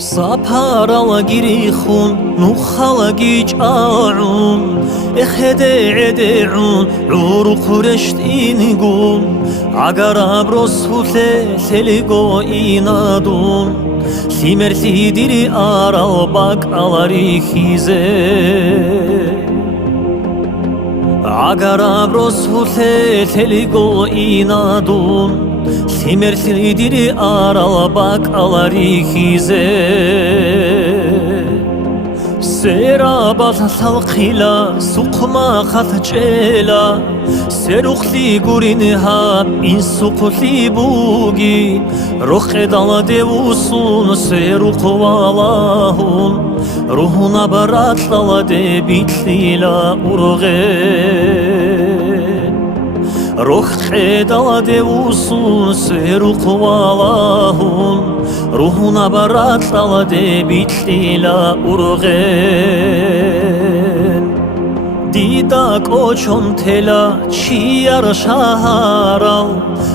Sapara girihun nukhala gicaun Ekhede edeun Uru kureşt inigun Agara brosfute Seligo inadun Simersi diri aral bak alari hize Agara brosfute Seligo inadun Simersi diri aral bak alari hize Serabal salqila suqma khatchela Serukhli gurinha in suqli bugi Ruqdala devusun seruq walahun Ruhuna baratlala de bitlila urghe Ruqdala devusun seruq walahun Ruhuna baratlala de bitlila urghen Dida koçon tela çiyar şaharal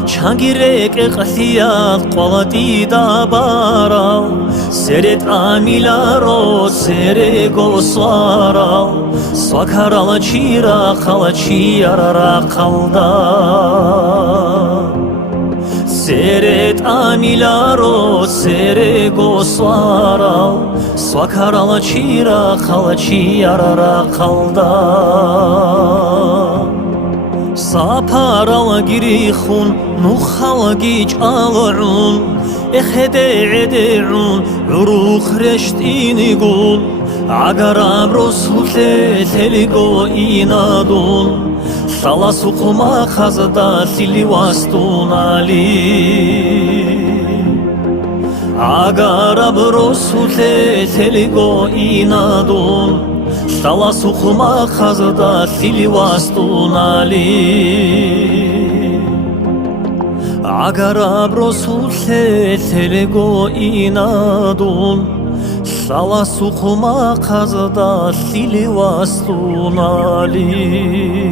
Çangirek eqliyat qola dida baral Seret amilaro sere gosvaral Svakarala çira khala çiyarara kalda Seret amilaro sere gosvaral Svakarala çira khala çiyarara kalda Saparala girihun nukhala gic alun Ekhede edeun uruk reşt inigun Agara brosute teligo inadun Sala suqma khazda silivastun ali Agara brosute teligo inadun Sala suqma khazda silivastun ali Agara brosute teligo inadun Sala suqma khazda silivastun ali